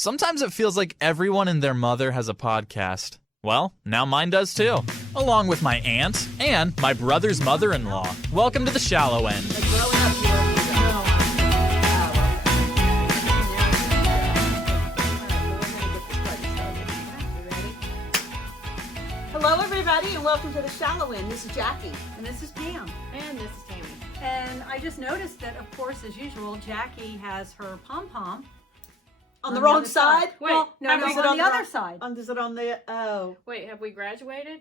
Sometimes it feels like everyone and their mother has a podcast. Well, now mine does too, along with my aunt and my brother's mother-in-law. Welcome to The Shallow End. Hello, everybody, and welcome to The Shallow End. This is Jackie. And this is Pam. And this is Tammy. And I just noticed that, of course, as usual, Jackie has her pom-pom. On the wrong side? Wait, Well, no, have no, we- on the other side. Is it on the, oh. Wait, have we graduated?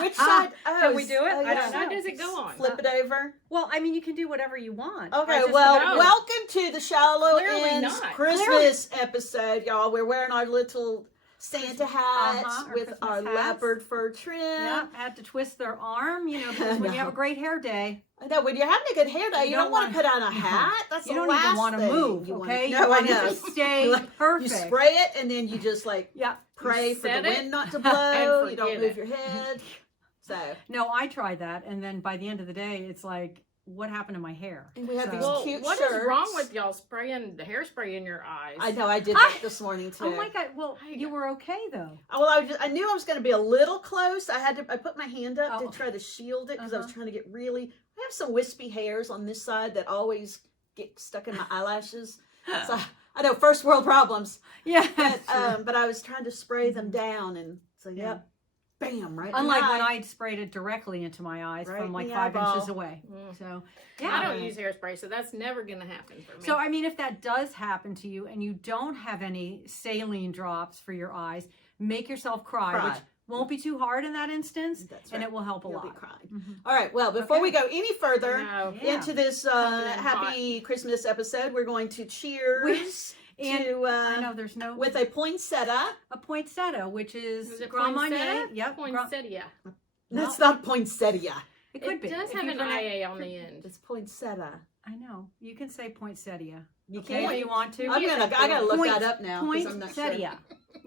Which side? Oh, Can we do it? oh, I yeah. don't know. How does it go on? Flip it over. Well, I mean, you can do whatever you want. Okay, I just well, don't know. welcome to The Shallow Clearly End's not. Christmas episode, y'all. We're wearing our little Santa hats our with Christmas our hats. leopard fur trim. Yeah, had to twist their arm, because when you have a great hair day, I know, when you're having a good hair day, you don't want to put on a hat. That's you the don't last even want to thing move, you wanna- okay? No, you I want it know. to stay perfect. You spray it, and then you just, Yeah. pray for the set it wind not to blow. and You don't forget move it. your head. So, No, I tried that, and then by the end of the day, it's like, what happened to my hair? and we have these Well, cute what shirts. is wrong with y'all spraying the hairspray in your eyes? I know, I did that this morning too. Oh my God! Well, you were okay though. Well, I knew I was going to be a little close. I put my hand up Oh. to try to shield it because I was Uh-huh. trying to get I have some wispy hairs on this side that always get stuck in my eyelashes. So I know, first world problems. Yeah. But I was trying to spray them down, and so yep, bam, right. in Unlike the when eye. I sprayed it directly into my eyes Right from in like the 5 eyeball. inches away. Mm. So I yeah. don't use hairspray, so that's never going to happen for me. So I mean, if that does happen to you and you don't have any saline drops for your eyes, make yourself cry. Which won't be too hard in that instance, That's and right. it will help a You'll lot. be crying. Mhm. All right. Well, before we go any further No. Yeah. into this Coming in happy Christmas episode, we're going to cheers And to I know there's no with a poinsettia. a poinsettia, which is Is it Grand Marnier. poinsettia? Yep, Poinsettia. That's not poinsettia. It could It be. does If have you an pronounce- IA on the end. It's poinsettia. I know. You can say poinsettia. You Okay, can't. if you want to. I gotta look Point- that up now because I'm not sure. Poinsettia.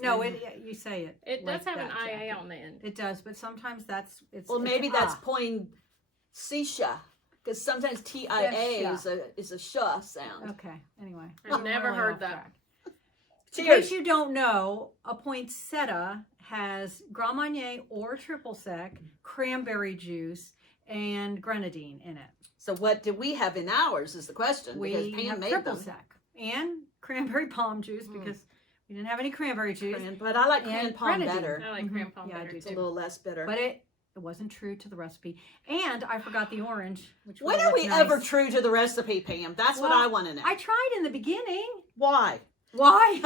No, you say it. It like does have an that, IA Jackie. on the end. It does, but sometimes it's. Well, maybe it's that's poinsettia because sometimes TIA Yes, is a shuh sound. Okay. Anyway, I've we're never really heard off that. track. In Cheers. case you don't know, a poinsettia has Grand Marnier or triple sec, cranberry juice, and grenadine in it. So what do we have in ours is the question because We Pam have made triple them. sec and cranberry palm juice because we didn't have any cranberry juice. But I like And cran palm grenadine. better. I like Mhm. cran palm Yeah, I better do It's a too. little less bitter. But it wasn't true to the recipe. And I forgot the orange. Which When really are we looked nice. ever true to the recipe, Pam? That's what Well, I want to know. I tried in the beginning. Why? Why?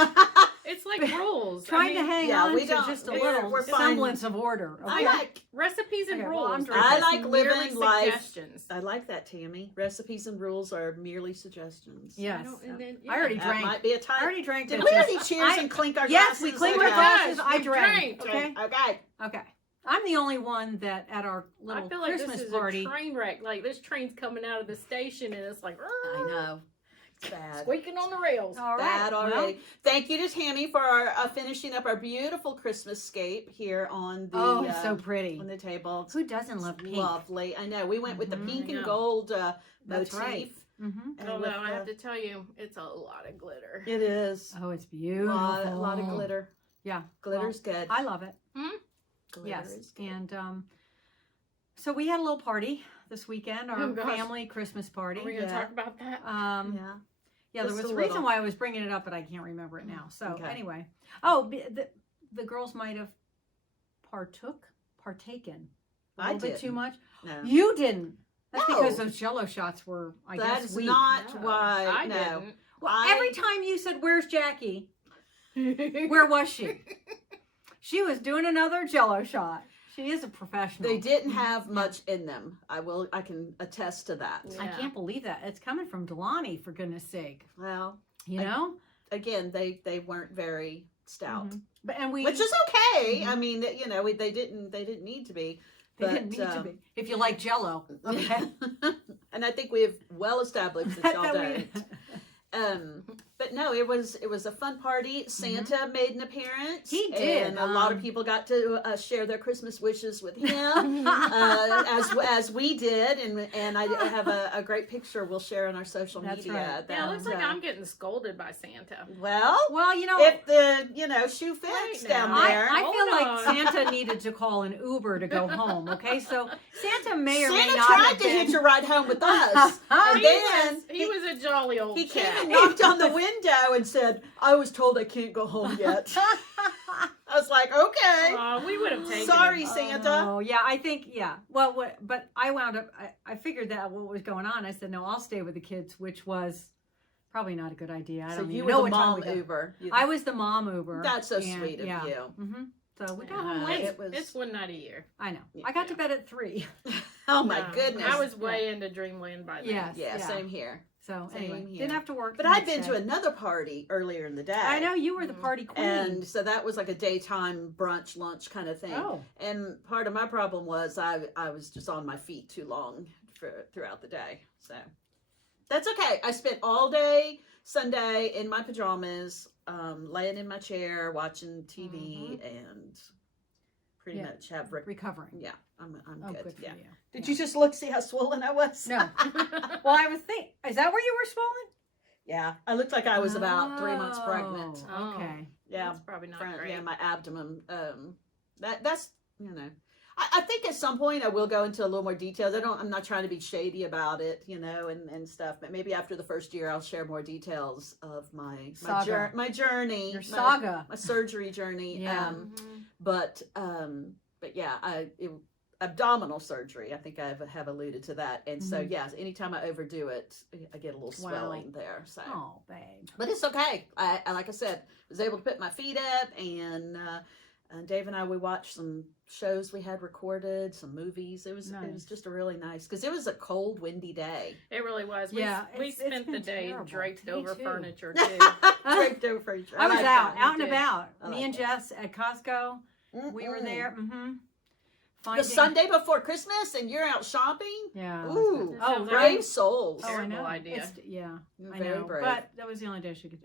It's like rules. Trying to hang yeah, on we to don't- just a we're- little we're fine. semblance of order. I Okay? like recipes and Okay, well, rules. I'm They're drinking. I just like living merely life. suggestions. I like that, Tammy. Recipes and rules are merely suggestions. Yes. I don't- and then- I already That drank. might be a I time. already drank. Did that we just- already cheers I- and clink our Yes, glasses? we clinked Okay. our glasses. I we drank. drank. Okay. Okay. Okay. I'm the only one that at our I little feel like Christmas this is party. a train wreck. Like this train's coming out of the station and it's like I know. It's bad. squeaking on the rails. All right. Bad already. Well, Thank you to Tammy for our, finishing up our beautiful Christmascape here on the oh, it's so pretty. on the table. It's Who doesn't love pink? lovely. I know. We went with the Mhm. pink I and know. gold That's motif. right. Mm-hmm. and Although with I have the- to tell you, it's a lot of glitter. It is. Oh, it's A beautiful. lot of glitter. Yeah. Glitter's good. I love it. Glitter Yes. is good. And so we had a little party this weekend, our Oh, gosh. family Christmas party. Are we going to Yeah. talk about that? Yeah. Yeah, there Just was a a reason little. why I was bringing it up, but I can't remember it now. So Okay. anyway, the girls might have partaken a I little bit too didn't. much. No. You didn't. That's No. because those Jello shots were, I That's guess, weak. not No, why. I no. didn't. Well, I- every time you said, "Where's Jackie?" Where was she? She was doing another Jello shot. She is a professional. They didn't have much in them. I can attest to that. Yeah. I can't believe that. It's coming from Delaney, for goodness sake. Well, You I- know? again, they weren't very stout, Mhm. But we which is okay. Mhm. I mean, they didn't need to be. they but, didn't need to be. If you like Jello, okay. And I think we have well established that y'all That we- don't. But no, it was a fun party. Santa made an appearance. He did. And a lot of people got to share their Christmas wishes with him, as we did. And I have a great picture we'll share on our social That's media. right. That, Yeah, it looks like I'm getting scolded by Santa. well, Well, if the shoe fits Wait down now. there. I feel like Hold on. Santa needed to call an Uber to go home. Okay, so Santa may or may Santa not tried have to been. hitch a ride home with us, and He then was a jolly old he came chap. and knocked on the window and said, "I was told I can't go home yet." I was like, "Okay, We would have taken sorry, him. Santa." Oh, yeah, I think, yeah. Well, but I wound up, I figured that what was going on. I said, no, I'll stay with the kids, which was probably not a good idea. I So don't you even were know the what time mom we got. Uber. I was the mom Uber. That's so and, sweet of yeah. you. Mm-hmm. So we got Yeah, home late. it was. It's one night a year. I know. Yeah. I got to bed at 3. Oh my No, goodness. I was way into dreamland by then. Yes. Yeah, Yeah. same here. So Same anyway, here. didn't have to work. But the I'd next been day. to another party earlier in the day. I know you were the party queen. And so that was like a daytime brunch, lunch kind of thing. Oh. And part of my problem was I was just on my feet too long throughout the day. So that's okay. I spent all day Sunday in my pajamas, laying in my chair, watching TV, and pretty much have recovering. Yeah, I'm Oh, good. good for Yeah. you. Did Yeah. you just look, see how swollen I was? No. Well, I was thinking, is that where you were swollen? Yeah, I looked like I was about 3 months pregnant. Oh, okay. Yeah, That's probably not front, great. yeah, my abdomen. That's I think at some point I will go into a little more details. I'm not trying to be shady about it, and stuff. But maybe after the first year, I'll share more details of my Saga. my journey, Your saga. my surgery journey. Yeah. But yeah, abdominal surgery. I think I have alluded to that. And so yes, anytime I overdo it, I get a little swelling there. So. Oh, babe. But it's okay. I like I said, was able to put my feet up, and Dave and I, we watched some shows we had recorded, some movies. It was just a really nice, because it was a cold, windy day. It really was. Yeah, We it's spent the been day terrible. draped Me over too. furniture too. Draped over furniture. I was like out that. and about. I Me like and that. Jess at Costco. We were there. Mm-hmm. The Sunday before Christmas, and you're out shopping? Yeah. Ooh. That sounds like Brave souls. Oh, I terrible know. idea. Yeah, You're I very know. brave. But that was the only day she could,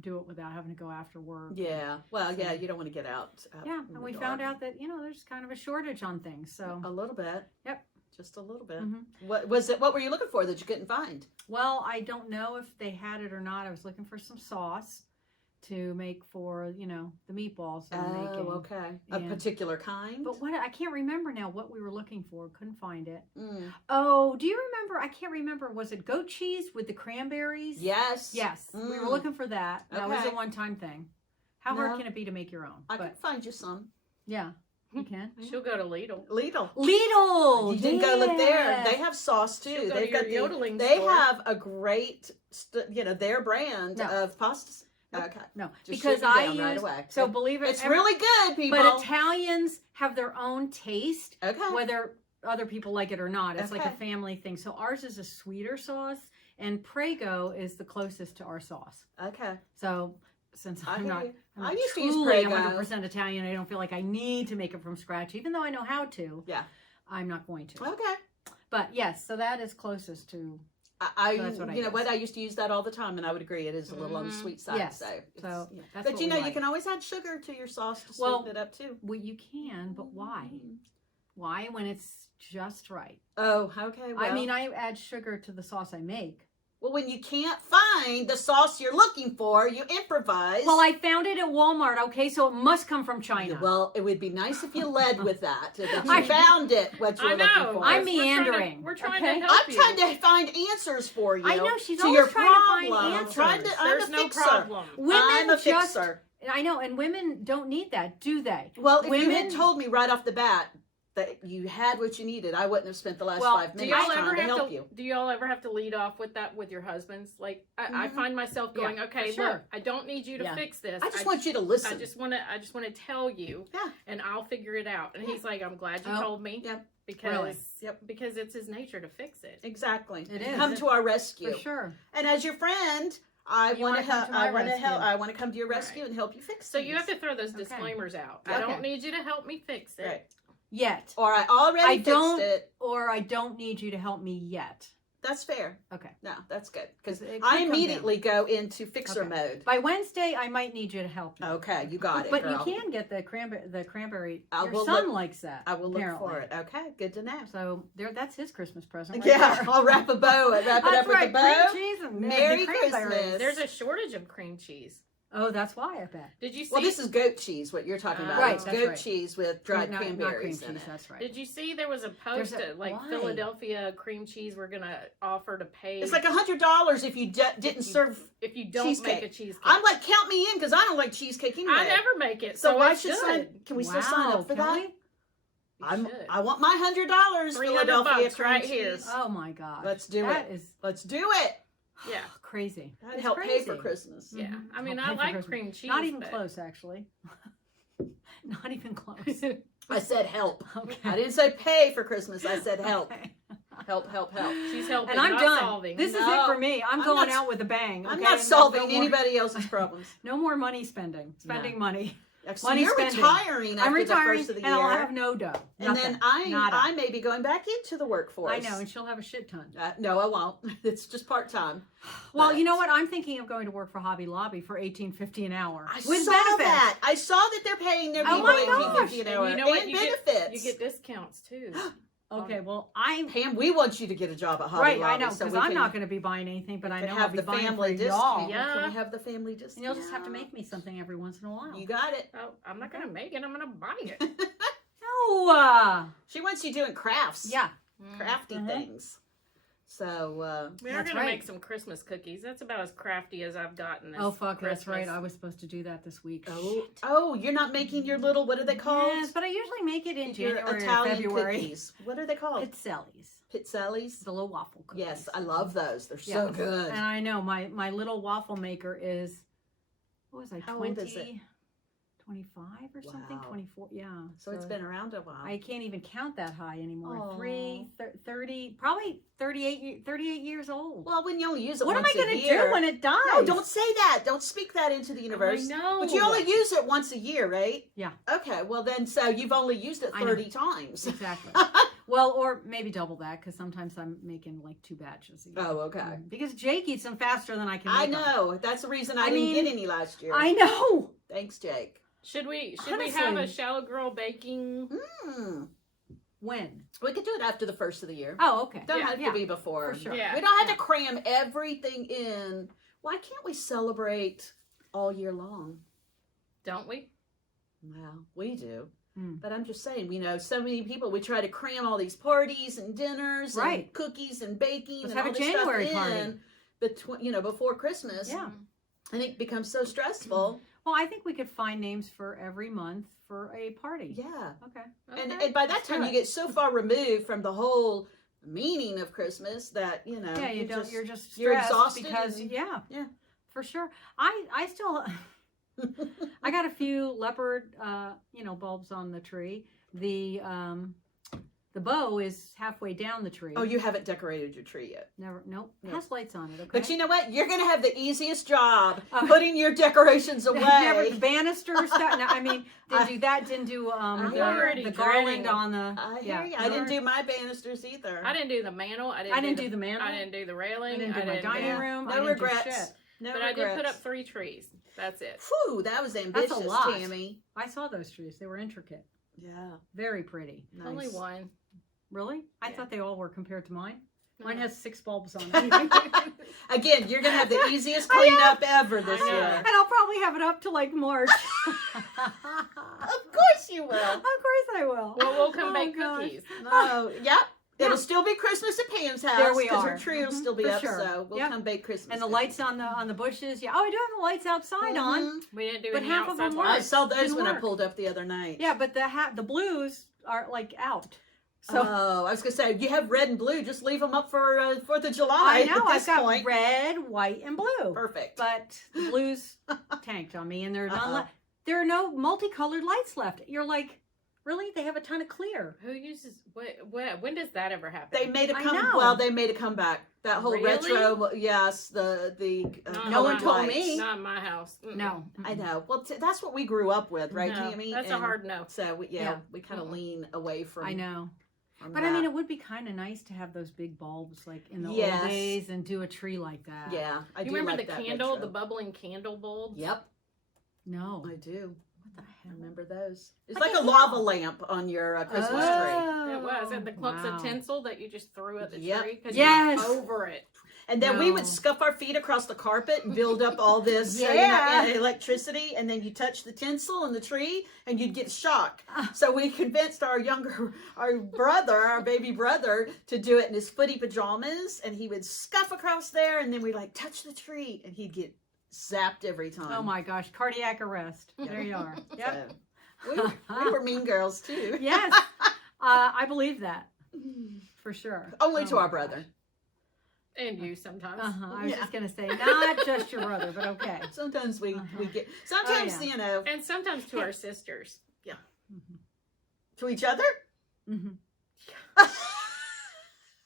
do it without having to go after work. Yeah. Well, So- yeah, you don't want to get out. Yeah, in and the we dark. found out that there's kind of a shortage on things. So, A little bit. Yep. Just a little bit. Mhm. What was it? What were you looking for that you couldn't find? well, I don't know if they had it or not. I was looking for some sauce to make for the meatballs I'm making. Okay. A And- particular kind? But what I can't remember now what we were looking for. Couldn't find it. Mm. Oh, do you remember? I can't remember. Was it goat cheese with the cranberries? Yes. Yes, we were Mm. looking for that. That was Okay. a one-time thing. How No. hard can it be to make your own? I But can find you some. yeah, you can. She'll go to Lidl. Lidl. Lidl. You didn't go look there. yes. They have sauce too. She'll go They've to got your yodeling They store. have a great, their brand No. of pastas. Nope. Okay. No, Just because shoot me I down use right away. so believe it. It's really good, people. But Italians have their own taste, Okay. whether other people like it or not. It's like a Okay. family thing. So ours is a sweeter sauce, and Prego is the closest to our sauce. Okay. So since I I'm hear not, you. I'm I not used to use truly Prego. 100% Italian, I don't feel like I need to make it from scratch, even though I know how to. Yeah. I'm not going to. Okay. But yes, so that is closest to. I That's what I you know use. what, I used to use that all the time, and I would agree it is a little on the sweet side. Yes. So, So yeah. that's But what you we know, you like. can always add sugar to your sauce to Well, sweeten it up too. Well, you can, but why? Why when it's just right? Oh, okay. Well, I mean, I add sugar to the sauce I make. well, when you can't find the sauce you're looking for, you improvise. Well, I found it at Walmart, okay? So it must come from China. Well, it would be nice if you led with that. That you I- found it, what you I were know. looking for. I'm We're trying to- meandering, We're trying okay? to help I'm you. trying to find answers for you. I know, she's to always your trying to find problem. answers. I'm There's a no fixer. problem. Women I'm a just, fixer. I know, and women don't need that, do they? Well, if you Women- had told me right off the bat that you had what you needed, I wouldn't have spent the last Well, 5 Do minutes y'all ever trying to have help to? you. Do y'all ever have to lead off with that with your husbands? Like I find myself going, Yeah, okay, for sure. look, I don't need you to Yeah. fix this. I just want you to listen. I just want to tell you, Yeah. and I'll figure it out. And he's like, I'm glad you Oh, told me, yep. because Really? Yep. because it's his nature to fix it. Exactly. It is. Come to our rescue. For sure. And as your friend, I You want wanna to come help. to my I want to rescue. help. I want to come to your Right. rescue and help you fix. So you have things. to throw those Okay. disclaimers out. Okay. I don't need you to help me fix it. Right. Yet. Or I already I fixed don't- it. Or I don't need you to help me yet. That's fair. Okay. No, that's good. Because It could I come immediately go into fixer Okay. mode. By Wednesday, I might need you to help me. Okay, you got it, But girl. you can get the cranberry. I Your will son look- likes that. I will look apparently. for it. Okay, good to know. So that's his Christmas present. Right Yeah, there. I'll wrap a bow. Wrap it That's up with right, a bow. cream cheese and Merry the cranberries. Christmas. There's a shortage of cream cheese. Oh, that's why I bet. Did you see? Well, this is goat cheese. What you're talking about? Right, It's that's goat right. cheese with dried Not cream cranberries cheese. in it. That's right. Did you see there was a post There's a- that, like, why? Philadelphia cream cheese we're gonna offer to pay It's like $100 if you didn't you- serve. if you don't cheesecake. make a cheesecake. I'm like, count me in because I don't like cheesecake anyway. I never make it, So why it's should good. sign? Can we still sign up for Can that? we? You should. I want my $100. Philadelphia $300 cream right here. cheese. Oh my God. Let's do That it. is Let's do it. Yeah. crazy. That'd It's help pay for crazy. Christmas. Yeah, Mhm. I mean, Help I pay for like Christmas. cream cheese. Not even but- close, actually. Not even close. I said help. Okay. I didn't say pay for Christmas. I said help. Okay. Help, help, help. She's helping, And I'm not done. solving. This is No, it for me. I'm I'm going not- out with a bang. I'm okay? not No- solving no more- anybody else's problems. No more money spending. Spending money. So Money you're spending. retiring after I'm retiring, the first of the and year. I'll have no dough. and Nothing. then I Nada. may be going back into the workforce. I know, and she'll have a shit ton. No, I won't. It's just part time. Well, you know what? I'm thinking of going to work for Hobby Lobby for $18.50 an hour I with saw benefits. that. I saw that they're paying their Oh people my $18.50 an gosh. hour And you know what? and You benefits. you get discounts too. Okay, well, I'm Pam, we want you to get a job at Hobby right. Lobby. I know so because we I'm can- not going to be buying anything, but I can know I'll have be the buying family for y'all. discount. Yeah. Can we have the family discount? And you'll just have to make me something every once in a while. You got it. Oh, I'm not gonna make it. I'm gonna buy it. No. She wants you doing crafts. Yeah. Crafty Mhm. things. So, We are That's gonna right. make some Christmas cookies. That's about as crafty as I've gotten this Oh fuck, that's Christmas. right. I was supposed to do that this week. oh, you're not making your little, what are they called? Yes, but I usually make it in Your January or Italian February. cookies. What are they called? Pizzelli's. Pizzelli's? The little waffle cookies. Yes, I love those. They're so Yeah. good. And I know my little waffle maker is, what was I, How old is 20, 25 or something? Wow. 24, yeah. So it's been around a while. I can't even count that high anymore. Aw. 30, probably 38 years old. Well, when you only use it What am once I going a to year. do when it dies? No, don't say that. Don't speak that into the universe. I know. But you only use it once a year, right? Yeah. Okay, well then, so you've only used it I know. 30 times. Exactly. Well, or maybe double that because sometimes I'm making like 2 batches a year. Oh, okay. Because Jake eats them faster than I can make I them. know. That's the reason I, I didn't mean, get any last year. I know. Thanks, Jake. Should we have Honestly. a shallow girl baking? When? We could do it after the first of the year. Oh, okay. Don't Yeah. have Yeah. to be before. For sure. Yeah. We don't have Yeah. to cram everything in. Why can't we celebrate all year long? Don't we? Well, we do. Mm. But I'm just saying, so many people, we try to cram all these parties and dinners and Right. cookies and baking Let's and have all a this January stuff party. in before Christmas. Yeah. And it becomes so stressful. Well, I think we could find names for every month for a party. Yeah. Okay. And Okay. by that let's do time, you it. get so far removed from the whole meaning of Christmas that, Yeah, you don't. You're just stressed you're exhausted because and- yeah, for sure. I still I got a few leopard bulbs on the tree. The bow is halfway down the tree. Oh, you haven't decorated your tree yet. Nope. It No. has lights on it. Okay. But you know what? You're going to have the easiest job Uh, putting your decorations away. Never the banister stuff. No, I mean, didn't do that. Didn't do I'm already the garland dreading- on the. I yeah. hear you. I didn't do my banisters either. I didn't do the mantle. I I didn't didn't do the mantle. I didn't do the I railing. didn't do my dining Yeah. room. No I didn't regrets. do shit. No But I did put regrets. up 3 trees. That's it. Whew, that was ambitious, lot. Tammy. I saw those trees. They were intricate. Yeah. Very pretty. Nice. Only one. Really? I Yeah. thought they all were compared to mine. Mine No. has 6 bulbs on it. Again, you're going to have the easiest I know. cleanup ever this I know. year. And I'll probably have it up to like March. Of course you will. Of course I will. Well, we'll come Oh, bake gosh. cookies. No, yep. Yeah. It'll still be Christmas at Pam's house. There we Because are. her tree will Mhm, still be for up, sure. so we'll Yep. come bake Christmas. And the Day. lights on the bushes. Yeah. Oh, I do have the lights outside on. Mhm. We didn't do But any half of outside them I lights. saw those Didn't when I work. pulled up the other night. Yeah, but the blues are like out. So Oh, I was gonna say you have red and blue. Just leave them up for 4th of July. I know At I've this got point. red, white, and blue. Perfect. But the blues tanked on me, and there are none Uh-oh. left. There are no multicolored lights left. You're like, really? They have a ton of clear. Who uses when does that ever happen? They made a I come. know. Well, they made a comeback. That whole Really? retro. Yes, the Not No in one my told house. me. Not in my house. Mm-mm. No, I know. Well, that's what we grew up with, right, No, Tammy? that's a And hard no. So we Yeah. we kind of lean away from. I know. But I mean, it would be kind of nice to have those big bulbs like in the old days and do a tree like that. Yeah, I do. You remember like the that candle, retro. the bubbling candle bulbs? Yep, No. I do. What the I hell? remember those. It's What like a the lava hell? lamp on your Christmas tree. It was, and the clumps wow. of tinsel that you just threw at the Yep. tree because Yes. you're over it. And then we would No. scuff our feet across the carpet and build up all this electricity. And then you touch the tinsel on the tree and you'd get shock. So we convinced our baby brother, to do it in his footy pajamas. And he would scuff across there and then we'd like touch the tree and he'd get zapped every time. Oh my gosh, cardiac arrest. There you are. Yep. So, we were mean girls too. Yes. I believe that for sure. Only Oh to my our brother. gosh. And you sometimes. I was just gonna say, not just your brother, but okay. Sometimes we get, Oh, yeah. you know, And sometimes to our sisters. to each other. Mm-hmm.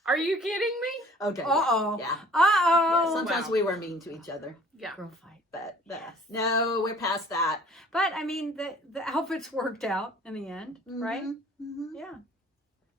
Are you kidding me? Okay. Uh-oh. Yeah. Uh-oh. Yeah, sometimes Wow. we were mean to each other, Yeah. Girl fight. but Yes. no, we're past that. But I mean, the outfits worked out in the end, right? Mm-hmm. Yeah.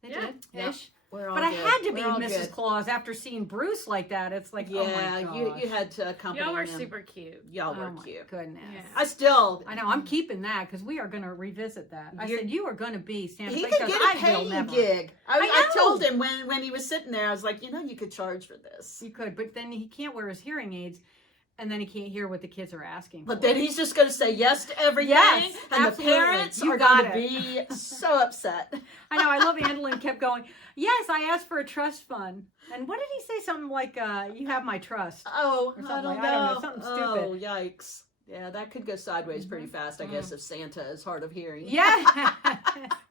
They Yeah. did. Yeah. Ish. We're all But I good. had to be We're all Mrs. good. Claus after seeing Bruce like that. It's like, oh Yeah, my gosh. you had to accompany Y'all are him. super cute. Y'all Oh were my cute. goodness. Yeah. I know. I'm keeping that because we are going to revisit that. I You're- said you are going to be Santa He Claus. could get I a will paying never. gig. I I know. told him when he was sitting there, I was like, you could charge for this. You could, but then he can't wear his hearing aids, and then he can't hear what the kids are asking. But for. then he's just going to say yes to everything. Yes, and absolutely. the parents You are got going to be so upset. I know. I love Andalyn kept going. Yes, I asked for a trust fund, and what did he say? Something like, "You have my trust." Oh, Or I something don't like- know. I don't know, something stupid. Oh, yikes. Yeah, that could go sideways pretty fast, I guess, if Santa is hard of hearing. Yeah.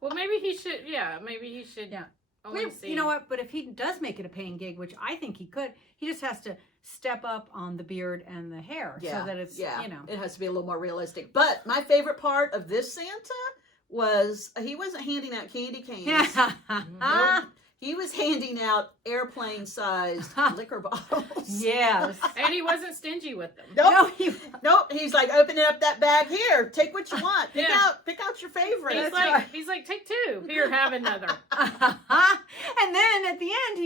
Well, maybe he should. Yeah, maybe he should. Yeah. Only Wait, see. you know what? But if he does make it a paying gig, which I think he could, he just has to step up on the beard and the hair so that it's, it has to be a little more realistic. But my favorite part of this Santa was he wasn't handing out candy canes. Nope. He was handing out airplane-sized liquor bottles. Yes. And he wasn't stingy with them. Nope. No, Nope. He's like, opening up that bag here. Take what you want. Pick Yeah. out your favorite. He's like, take two. Here, have another. and then at the end,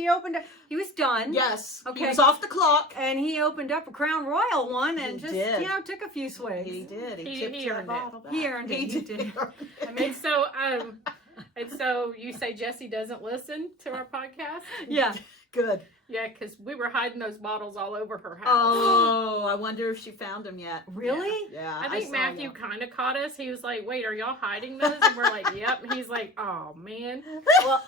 he was done. Yes. Okay. He was off the clock. And he opened up a Crown Royal one and He just, did. Took a few swigs. He did. He tipped you the earned it. bottle back. He earned it. He did. I mean, And so you say Jesse doesn't listen to our podcast? Yeah. good. Yeah, because we were hiding those bottles all over her house. Oh, I wonder if she found them yet. Really? Yeah. I think saw Matthew them. kind of caught us. He was like, wait, are y'all hiding those? And we're like, yep. And he's like, oh, man. Well,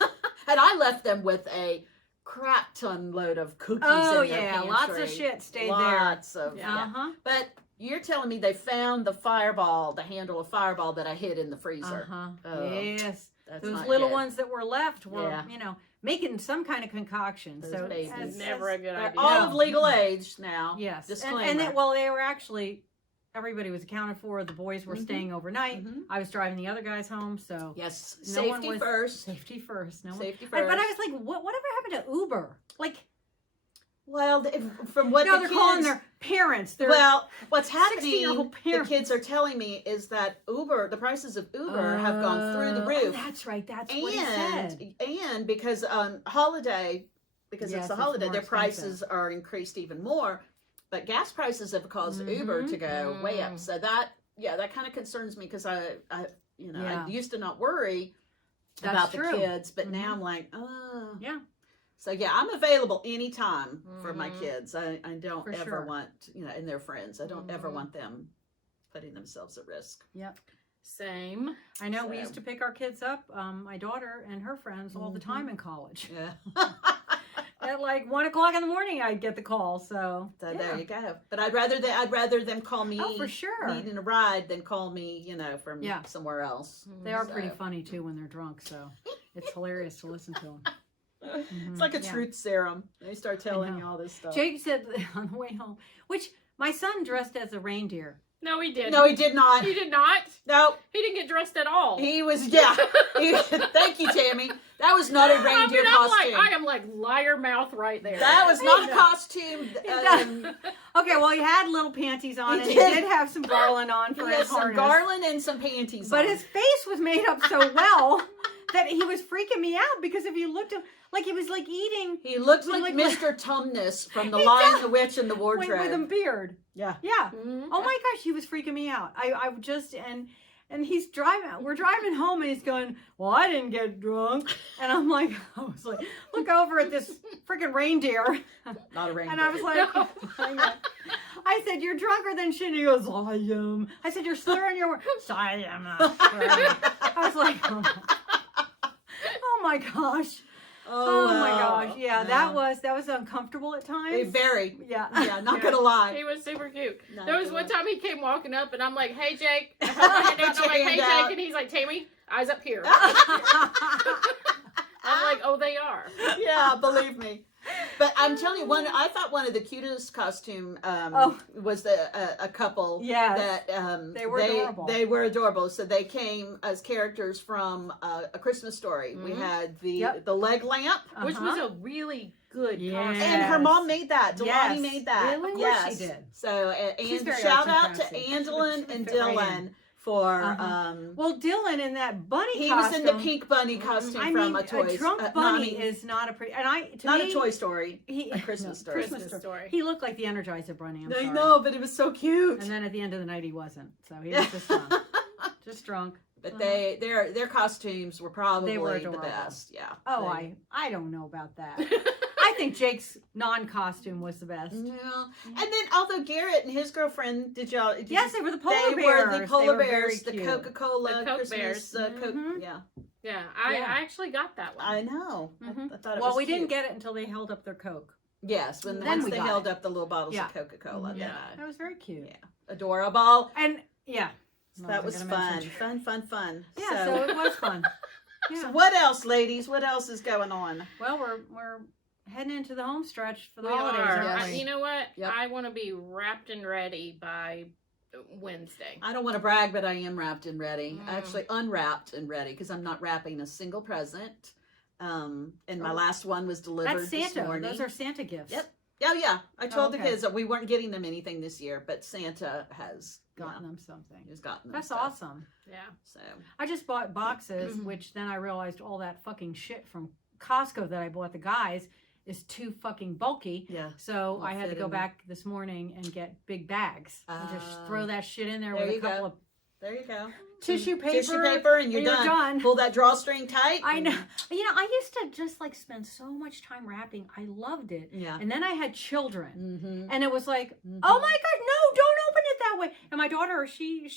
and I left them with a crap ton load of cookies. Oh, in their yeah. pantry. Lots of shit stayed Lots of there. yeah. Uh-huh. But you're telling me they found the fireball, the handle of fireball that I hid in the freezer. Uh-huh. Oh, Yes. that's Those not little good. ones that were left were, Yeah. Making some kind of concoction. Those so babies. as- Never a good They're idea. all No. of legal age now. Yes. Disclaimer. And then, well, they were actually, everybody was accounted for. The boys were Mhm. staying overnight. Mhm. I was driving the other guys home, so Yes, no one safety was- first. safety first. No one. Safety But first. I was like, whatever happened to Uber? Like, Well, from what no, the they're kids, calling their parents. They're, well, what's happening, 16-year-old the parents. kids are telling me, is that the prices of Uber have gone through the Oh, roof. that's right. That's what he said. And because holiday, because Yes, it's a it's holiday, more their expensive. prices are increased even more. But gas prices have caused Uber to go way up. So that kind of concerns me because I Yeah. used to not worry That's about true. the kids, but now Mhm. I'm like, oh. Yeah. So yeah, I'm available anytime for my Mhm. kids. I don't For ever sure. want, and their friends. I don't ever Mhm. want them putting themselves at risk. Yep. Same. I know we So- used to pick our kids up, my daughter and her friends, all the Mhm. time in college. Yeah. At like 1 o'clock in the morning, I'd get the call. So, So yeah. there you go. But I'd rather them call me Oh, for sure. needing a ride than call me, from Yeah. somewhere else. They are So- pretty funny too when they're drunk. So it's hilarious to listen to them. It's like a Yeah. truth serum. They start telling know. you all this stuff. Jake said on the way home, which my son dressed as a reindeer. No, he didn't. No, he did not. He did not. No, He didn't get dressed at all. he was. Yeah. Thank you, Tammy. That was not a reindeer costume. I am like liar mouth right there. That was not a costume. Okay, well, he had little panties on, He and did. he did have some garland on He for had his some harness. garland and some panties But on. his face was made up so well that he was freaking me out because if you looked at like he was like eating. He looks like Mr. Tumnus from The Lion, the Witch, and the Wardrobe. With a beard. Yeah. Yeah. Mhm. Oh my gosh, he was freaking me out. I just and he's driving. We're driving home, and he's going, "Well, I didn't get drunk." And I was like, look over at this freaking reindeer. Not a reindeer. And I was like, I said, "You're drunker than shit." And he goes, "I am." I said, "You're slurring your words." "I am not slurring." I was like, oh my gosh. Oh my gosh. Yeah, that was uncomfortable at times. Very. Yeah. Yeah, not gonna lie. He was super cute. Not There was gonna one time he came walking up, and I'm like, "Hey, Jake." I held my hand out, and I'm like, "Hey, out. Jake," and he's like, "Tammy, eyes up here." I'm like, "Oh, they are." Yeah, believe me. But I'm telling you, I thought one of the cutest costume was a couple. Yes. That They were adorable. They were adorable. So they came as characters from A Christmas Story. We had the leg lamp, Which was a really good costume. and her mom made that. Delaney made that. Really? Yes, Of course she did. So She's and very shout artsy out to craftsy. Angelin She and would fit right Dylan in. for Well, Dylan in that bunny he costume. was in the pink bunny costume I from mean, a toy. drunk bunny is not a pretty. And not me, a Toy Story. A Christmas Story. Christmas story. He looked like the Energizer Bunny. I'm I sorry. know, but it was so cute. And then at the end of the night, he wasn't. So he was just drunk. Just drunk. But their costumes were probably They were the adorable. best. Yeah. Oh, I don't know about that. I think Jake's non-costume was the best. Well, and then although Garrett and his girlfriend, Yes, they were the polar they bears. were the polar They were bears, very the cute. Coca-Cola The Coke Christmas, bears. Coke. Mhm. Yeah, Yeah, I Yeah. actually got that one. I know. Mhm. I thought it Well, was we didn't cute. get it until they held up their Coke. Yes, Then once we they got held it. up the little bottles Yeah. of Coca-Cola. Mhm. then That was very cute. yeah, adorable. And yeah, That was wasn't gonna fun. mention- Fun. Yeah, so it was fun. Yeah. So what else, ladies? What else is going on? Well, we're heading into the home stretch for the We holidays, are. aren't we? You know what? Yep. I want to be wrapped and ready by Wednesday. I don't want to brag, but I am wrapped and ready. Mm. Actually, unwrapped and ready because I'm not wrapping a single present. And my last one was delivered That's this Santa. morning. Those are Santa gifts. Yep. Oh yeah, I told the okay. kids that we weren't getting them anything this year, but Santa has Gotten them something. Has gotten them That's stuff. awesome. Yeah. So I just bought boxes, which then I realized all that fucking shit from Costco that I bought the guys is too fucking bulky. yeah, So Won't I had to fit go in. back this morning and get big bags and just throw that shit in there there with you a couple go. of There you go. tissue paper. Tissue paper, and you're done. Pull that drawstring tight. I know. and- You know, I used to just like spend so much time wrapping. I loved it. Yeah. And then I had children. Mm-hmm. And it was like, oh my God, no, don't open it that way. And my daughter, she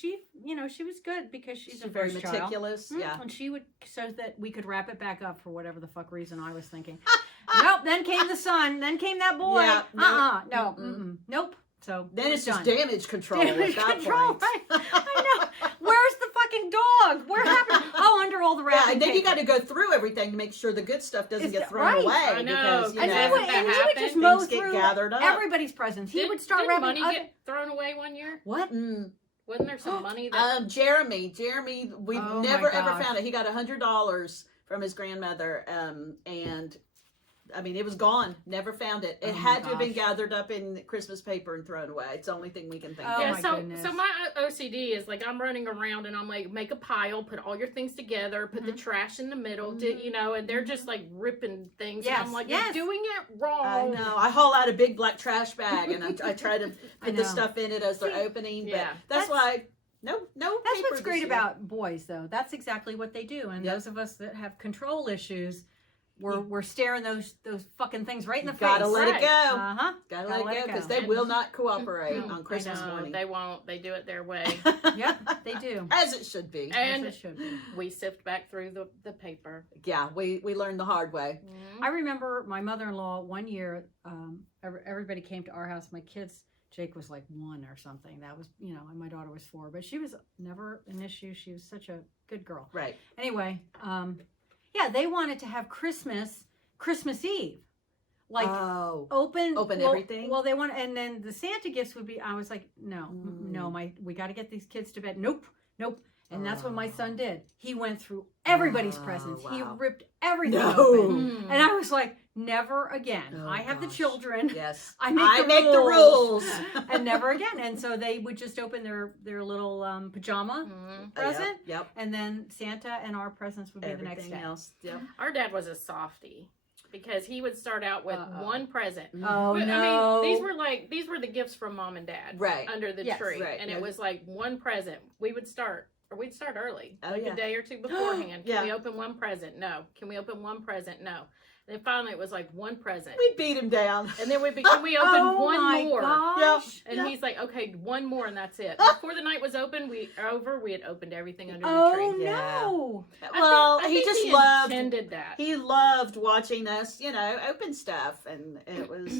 you know, she was good because she's a very first child. meticulous. Mm, Yeah. And she would, so that we could wrap it back up for whatever the fuck reason I was thinking. Nope. Then came the son. Then came that boy. Yeah, No. mm-mm. Nope. So Then it's just done. damage control Damage at that control, point. right? I know. Where's the fucking dog? Where happened? Oh, under all the Yeah, wrapping and then you paper. got to go through everything to make sure the good stuff doesn't Is get that thrown right? away. I know, Because, you And, know, he Hasn't would, that and he would just happened? mow Things get through gathered up. everybody's presents. He would start Didn't wrapping money other... get thrown away one year? What? Mm. Wasn't there some money that? Jeremy, we've Oh, never my ever gosh. found it. He got $100 from his grandmother, and I mean, it was gone. Never found it. It Oh, my had to have been gosh. gathered up in Christmas paper and thrown away. It's the only thing we can think Oh, of. Yeah, my so goodness. so my OCD is like I'm running around and I'm like make a pile, put all your things together, put the trash in the middle, you know, and they're just like ripping things. Yes, And I'm like, yes. you're doing it wrong. I know. I haul out a big black trash bag and I try to I put the know. stuff in it as they're See, opening. But yeah. that's why no. That's paper what's this great year. about boys, though. That's exactly what they do. And Yep. those of us that have control issues, we're staring those fucking things right in the face. Gotta let it Right. go. Uh-huh. Gotta Gotta let it go because they And- will not cooperate No, on Christmas I know, morning. they won't. They do it their way. Yep, they do. As it should be. And As it should be. we sift back through the paper. Yeah, we learned the hard way. I remember my mother-in-law one year, everybody came to our house. My kids, Jake was like 1 or something. That was, you know, and my daughter was 4. But she was never an issue. She was such a good girl. Right. Anyway, yeah, they wanted to have Christmas Eve. Like, oh. open everything? Well, they want, and then the Santa gifts would be. I was like, no, Mm. no, we got to get these kids to bed. Nope. And that's what my son did. He went through everybody's presents. He wow. ripped everything No. open. And I was like, never again. Oh, I have the gosh. children. Yes. I I make make the rules. and never again. And so they would just open their little pajama present. Yep. And then Santa and our presents would be the next Everything day. else. Yep. Our dad was a softie because he would start out with one present. Oh, But, no. I mean, these were the gifts from mom and dad, Right. under the Yes. tree, Right. and it was like one present. We'd start early, Oh, like yeah. a day or two beforehand. Yeah. Can we open one present? No. Can we open one present? No. And then finally, it was like one present, We beat him down. and then can we open Oh one my more? gosh. And he's like, okay, one more, and that's it. Before the night was we had opened everything under the tree. Oh, Yeah. no. Well, I he think just he loved. intended that. He loved watching us, open stuff, and it was,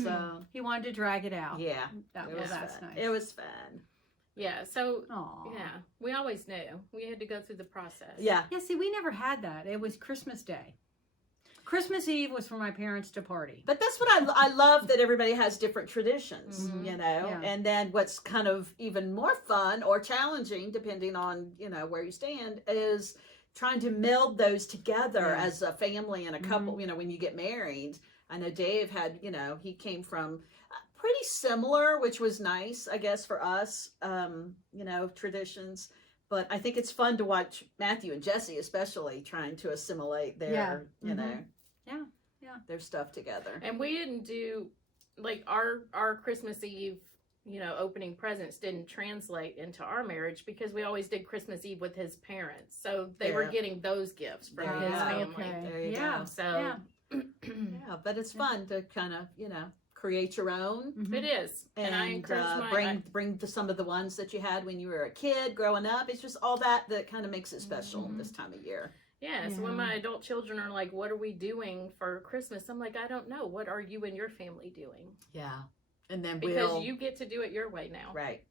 He wanted to drag it out. yeah, That it was was that's fun. nice. It was fun. Yeah. So Aw. yeah, we always knew we had to go through the process. Yeah, Yeah, see, we never had that. It was Christmas Day. Christmas Eve was for my parents to party. but that's what I love, that everybody has different traditions, Mhm. Yeah. And then what's kind of even more fun or challenging, depending on where you stand, is trying to meld those together Yeah. as a family and a couple. When you get married, I know Dave had, he came from pretty similar, which was nice, I guess, for us, traditions. But I think it's fun to watch Matthew and Jesse, especially, trying to assimilate their, Yeah. their stuff together. And we didn't do like our Christmas Eve, opening presents didn't translate into our marriage because we always did Christmas Eve with his parents. So they were Yeah. getting those gifts from There you his go. family. Okay. There you Yeah. go. So Yeah. Yeah, but it's fun to kind of, create your own. Mhm. it is. And I encourage bring some of the ones that you had when you were a kid growing up. It's just all that kind of makes it special this time of year. yeah, so when my adult children are like, what are we doing for Christmas? I'm like, I don't know. What are you and your family doing? Yeah, and then Because you get to do it your way now. right.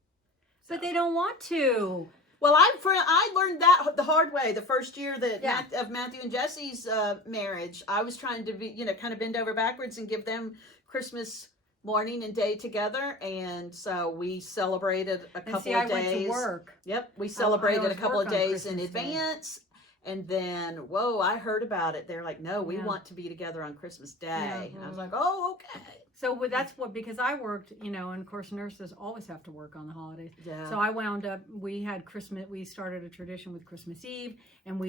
But they don't want to. Well, I learned that the hard way. The first year that Yeah. of Matthew and Jesse's marriage, I was trying to be, kind of bend over backwards and give them Christmas morning and day together, and so we celebrated a couple And see, of I days. went to work. Yep, we celebrated a always couple of work on days in Christmas Day. advance, and then whoa, I heard about it. They're like, no, we Yeah. want to be together on Christmas Day, Yeah. and I was like, oh, okay. So that's because I worked, and of course nurses always have to work on the holidays. Yeah. So I wound up, we started a tradition with Christmas Eve, and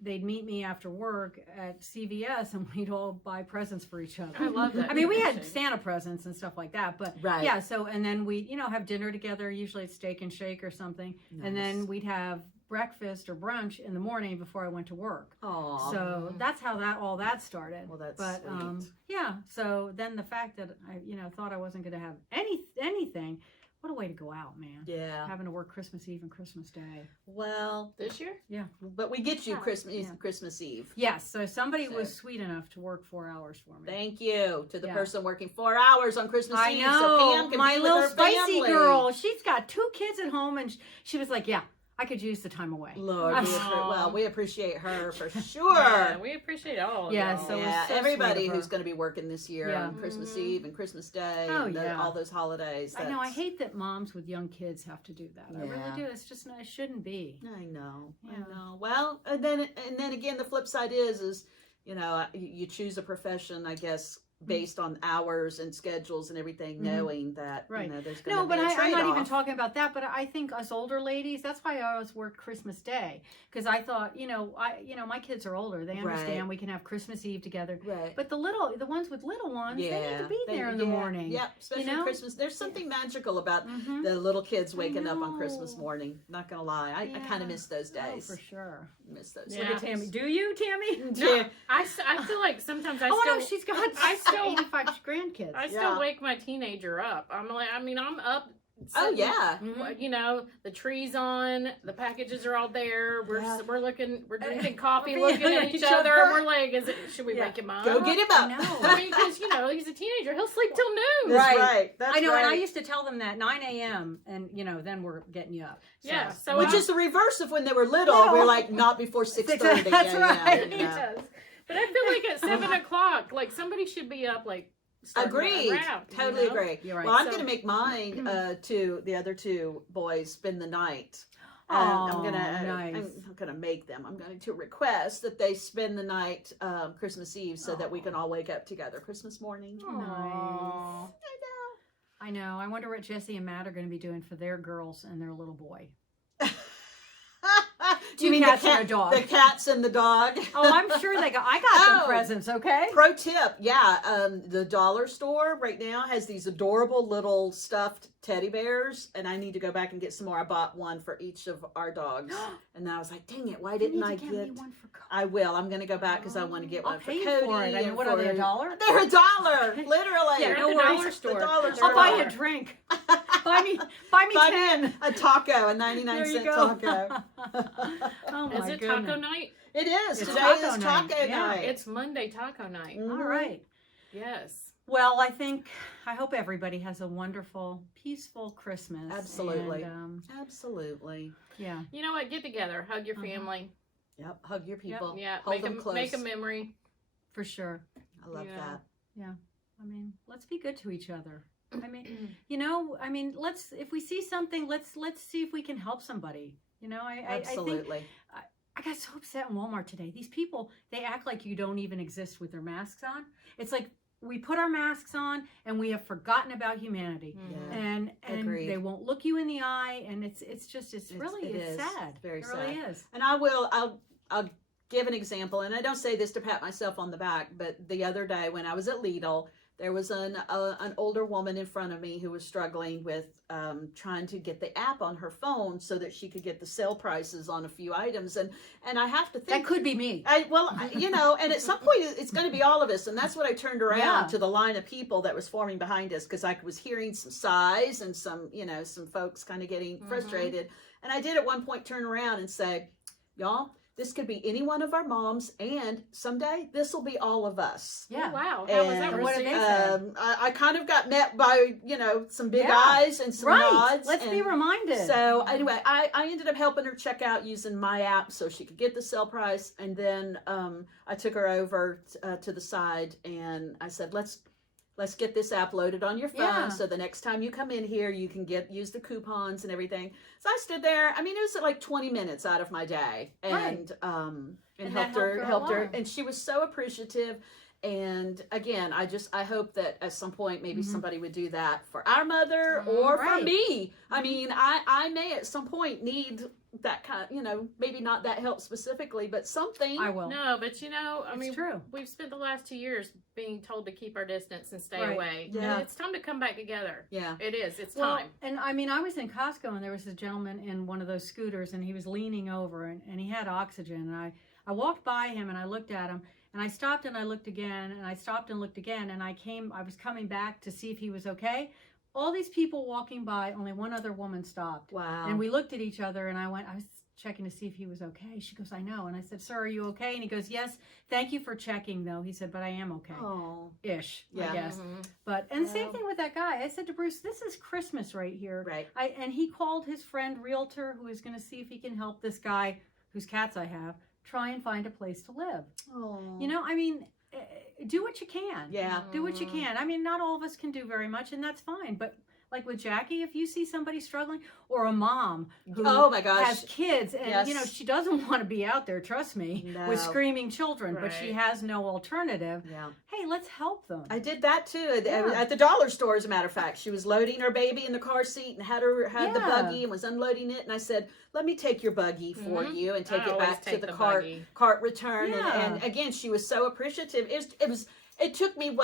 they'd meet me after work at CVS, and we'd all buy presents for each other. I love that. I mean, we had tradition. Santa presents and stuff like that, but Right. yeah. So and then we, have dinner together. Usually it's steak and shake or something, and then Nice. we'd have breakfast or brunch in the morning before I went to work. Aw. So that's how all that started. Well, that's but sweet. yeah. So then the fact that I thought I wasn't going to have anything. What a way to go out, man. Yeah. Having to work Christmas Eve and Christmas Day. Well, This year? Yeah. but we get you Yeah. Christmas Eve. Yes. So somebody So- was sweet enough to work 4 hours for me. Thank you to the Yeah. person working 4 hours on Christmas I Eve, know. so Pam can My be little with her spicy family. girl. She's got 2 kids at home, and she was like, "Yeah, I could use the time away." Lord, Aw. we appreciate her for sure. Yeah, we appreciate all of Yeah, y'all. so it was Yeah, so everybody sweet of her. who's going to be working this year Yeah. on Christmas Mhm. Eve and Christmas Day, Oh, and yeah. all those holidays. I know. I that's- hate that moms with young kids have to do that. I Yeah. really do. It's just it shouldn't be. I know. Yeah. I know. Well, and then again, the flip side is you choose a profession, I guess, based on hours and schedules and everything, Mhm. knowing that Right. there's going No, to but be a I'm not even trade-off. talking about that. But I think us older ladies, that's why I always worked Christmas Day, because I thought, my kids are older. They understand Right. we can have Christmas Eve together. Right. But the ones with little ones, they need to be there in the yeah. morning. Yeah, especially know? Christmas. There's something magical about Mhm. the little kids waking up on Christmas know. morning. Not gonna lie, I kind of miss those Oh, days. for sure. Miss those. Yeah. Look at Tammy. Do you, Tammy? No, I feel like sometimes I Oh still no, she's got I still- 85 grandkids. I still Yeah. wake my teenager up. I'm up. Oh sitting- yeah. Mhm. The tree's on, the packages are all there. We're Yeah. we're drinking coffee, We're looking at each other. We're like, should we Yeah. wake him up? Go get him I up. know. I mean, because he's a teenager. He'll sleep till noon. That's Right. right. That's I know, right. and I used to tell them that 9 a.m. and then we're getting you up. Yeah. So Which I- is the reverse of when they were little. Little. We're like not before 6:30. That's right. He does. But I feel like at 7:00, like somebody should be up, like starting Agreed. around, you Totally know? agree. You're right. Well, I'm So- going to make mine the other 2 boys spend the night I'm nice. gonna make them. I'm going to request that they spend the night Christmas Eve so that we can all wake up together Christmas morning. Nice. I know. I wonder what Jesse and Matt are going to be doing for their girls and their little boy. Do you mean cats and a dog. The cats and the dog? Oh, I'm sure I got them presents, okay? Pro tip, the dollar store right now has these adorable little stuffed teddy bears, and I need to go back and get some more. I bought one for each of our dogs, and I was like, dang it, why didn't I get me one for Cody. I will. I'm going to go back because I want to get one for pay Cody. for it. I mean, what are they, $1? They're $1, literally. Yeah, no the worries. dollar store. The dollar I'll buy you store. a drink. buy me 10. A taco, a 99 There you cent go. taco. Oh my Is it goodness. taco night? It is. It's Today taco is night. taco Yeah. night. It's Monday taco night. Mhm. All right. Yes. Well, I hope everybody has a wonderful, peaceful Christmas. Absolutely. And, Absolutely. yeah. You know what? Get together. Hug your family. Yep. Hug your people. Yeah. Hold them close. Make a memory. For sure. I love Yeah. that. Yeah. I mean, let's be good to each other. I mean, if we see something, let's see if we can help somebody. Absolutely. I got so upset in Walmart today. These people, they act like you don't even exist with their masks on. It's like we put our masks on and we have forgotten about humanity. Yeah. And Agreed. they won't look you in the eye, and it's really it is. sad. Very it really sad. is. And I'll give an example, and I don't say this to pat myself on the back, but the other day when I was at Lidl, there was an older woman in front of me who was struggling with trying to get the app on her phone so that she could get the sale prices on a few items, and I have to think That could be me. And at some point it's going to be all of us, and that's what I turned around Yeah. to the line of people that was forming behind us, because I was hearing some sighs and some folks kind of getting frustrated, and I did at one point turn around and say, y'all, this could be any one of our moms, and someday this will be all of us. Yeah. Oh, wow. How was that And what did they received? say? I kind of got met by some big Yeah. eyes and some Right. nods. Let's be and reminded. So anyway, I ended up helping her check out using my app so she could get the sale price, and then I took her over to the side and I said, let's get this app loaded on your phone, Yeah. so the next time you come in here you can use the coupons and everything. So I stood there. I mean, it was like 20 minutes out of my day, and And helped that her, helped her along. and she was so appreciative. And again, I hope that at some point maybe somebody would do that for our mother or for Right. me. I mean, I may at some point need that kind of, maybe not that help specifically, but something. I will. No, but I mean, true. we've spent the last 2 years being told to keep our distance and stay Right. away. Yeah. And it's time to come back together. Yeah. It is. It's Well, time. and I mean, I was in Costco and there was a gentleman in one of those scooters and he was leaning over and he had oxygen. And I walked by him and I looked at him and I stopped and I looked again and I stopped and looked again and I was coming back to see if he was okay. All these people walking by, only one other woman stopped. Wow. And we looked at each other and I was checking to see if he was okay. She goes, I know. And I said, sir, are you okay? And he goes, yes, thank you for checking though. He said, but I am okay. Oh, Ish, Yeah. I guess. Mhm. But, and same Well. thing with that guy. I said to Bruce, this is Christmas right here. right. And he called his friend realtor who is going to see if he can help this guy whose cats I have try and find a place to live. Oh. I mean, do what you can. Yeah. Do what you can. I mean, not all of us can do very much, and that's fine. But like with Jackie, if you see somebody struggling, or a mom who Oh my gosh. has kids, and Yes. she doesn't want to be out there, trust me, No. with screaming children, but she Right. has no alternative. Yeah. Hey, let's help them. I did that too Yeah. at the dollar store, as a matter of fact. She was loading her baby in the car seat and had the Yeah. buggy and was unloading it. And I said, let me take your buggy for Mhm. you and take I it always back to take the the cart buggy. return. Yeah. And again, she was so appreciative. It took me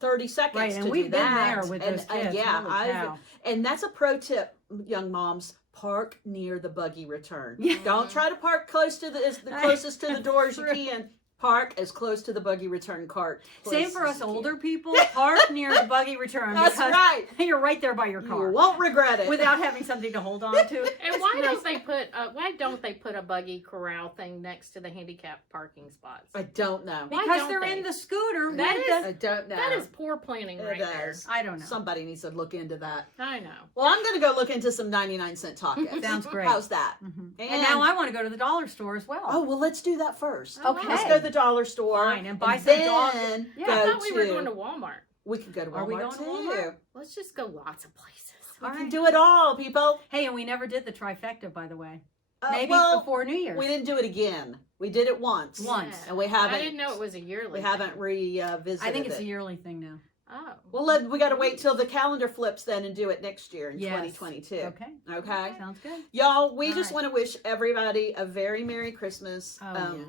30 seconds Right, and to we've do been that. there with and, those kids. yeah, Holy cow. and that's a pro tip, young moms. Park near the buggy return. Yeah. Don't try to park close to the closest to the door as you True. can. Park as close to the buggy return cart. Same close for as us you can. older people. Park near the buggy return. That's because right. You're right there by your You car won't regret it. without having something to hold on to. And why don't they put a buggy corral thing next to the handicap parking spots? I don't know. Why Because don't they're they? in the scooter. That with is- the- I don't know. That is poor planning It right there. is. I don't know. Somebody needs to look into that. I know. Well, I'm going to go look into some 99-cent tacos. Sounds great. How's that? Mhm. And now I want to go to the dollar store as well. Oh, well, let's do that first. Okay. Let's go to the dollar store. Fine, and buy some then dog- I go thought we were going to Walmart. We could go to Walmart Are we going to too. Walmart? Let's just go lots of places. We All can right. do it all, people. Hey, and we never did the trifecta, by the way. Maybe well, before New Year's. we didn't do it again. We did it once. Once. And we haven't. I didn't know it was a yearly. We haven't revisited I think it's it. a yearly thing now. Oh. Well, we got to wait till the calendar flips then and do it next year in Yes. 2022. Okay. Okay. Sounds good. Y'all, we All just right. want to wish everybody a very Merry Christmas. Oh,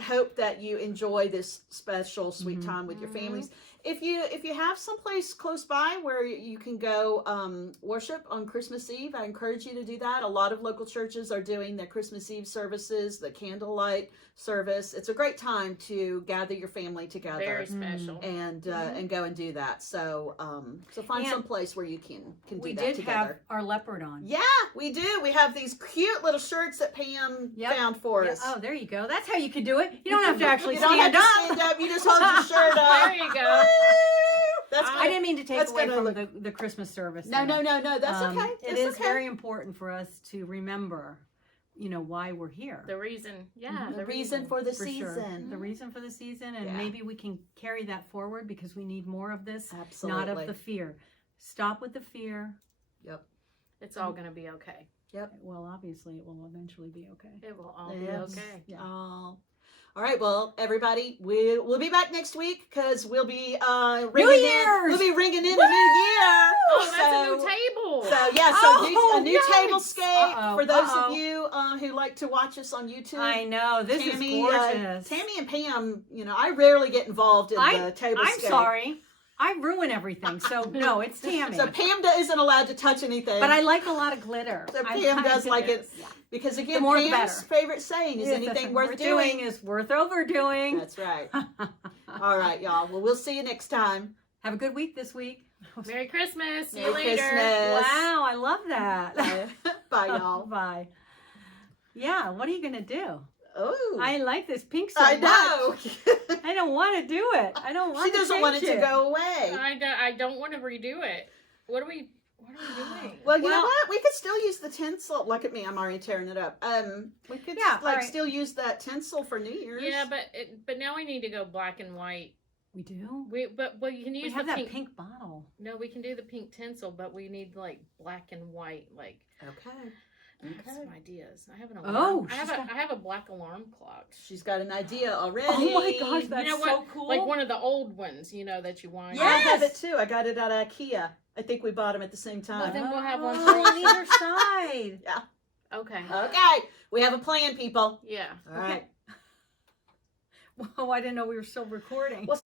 Hope that you enjoy this special sweet Mhm. time with your Mhm. families. If you have someplace close by where you can go worship on Christmas Eve, I encourage you to do that. A lot of local churches are doing the Christmas Eve services, the candlelight service. It's a great time to gather your family together. Very special. And go and do that. So find And some place where you can do We that did together. have our leopard on. Yeah, we do. We have these cute little shirts that Pam Yep. found for Yeah, us. oh, there you go. That's how you can do it. You don't have to actually You don't stand have up. to stand up. You just hold your shirt up. There you go. That's I didn't mean to take That's away gonna from the Christmas service. No, there. no, no, no. That's okay. It That's is okay. very important for us to remember, why we're here. The reason, yeah, the reason for the For sure. season. The reason for the season, and Yeah. maybe we can carry that forward because we need more of this, Absolutely. not of the fear. Stop with the fear. Yep. it's all going to be okay. Well, obviously, it will eventually be okay. It will all Yes. be okay. Yeah. Oh. All right, well, everybody, we'll be back next week because we'll be ringing Year's! in. We'll be ringing in a new year. Oh, that's a new table. So yeah, Oh, a new yikes. tablescape Uh-oh, for those uh-oh. of you who like to watch us on YouTube. I know, this is gorgeous. Tammy and Pam, I rarely get involved in the tablescape. I'm sorry. I ruin everything, so no, it's Tammy. So Pam isn't allowed to touch anything. But I like a lot of glitter. So I Pam like does like it. Yeah. Because again, The more the Pam's better. favorite saying is Yes, anything that's worth doing. is worth overdoing. That's right. All right, y'all. Well, we'll see you next time. Have a good week this week. Merry Christmas. See Merry you later. Christmas. Wow, I love that. Bye, y'all. Bye. Yeah, what are you gonna do? Oh, I like this pink so I much. know. I don't want to do it. I don't want She to doesn't want it change to go away. I don't want to redo it. What are we doing? Well, you know Well- what? We could still use the tinsel. Look at me, I'm already tearing it up. We could Yeah, all right. still use that tinsel for New Year's. Yeah, but now we need to go black and white. We do. But you can We use have the that pink. bottle. No, we can do the pink tinsel, but we need like black and white. Like Okay. I have Okay. some ideas. I have an Oh, alarm. she's got- I have a black alarm clock. She's got an idea already. Oh my gosh, that's You know so what? cool. Like one of the old ones, that you wind. I have Yes. it too. I got it at IKEA. I think we bought them at the same Well, time. then we'll have one Oh, for on either side. Okay. Okay. We have a plan, people. Yeah. All right. Oh, I didn't know we were still recording. Well,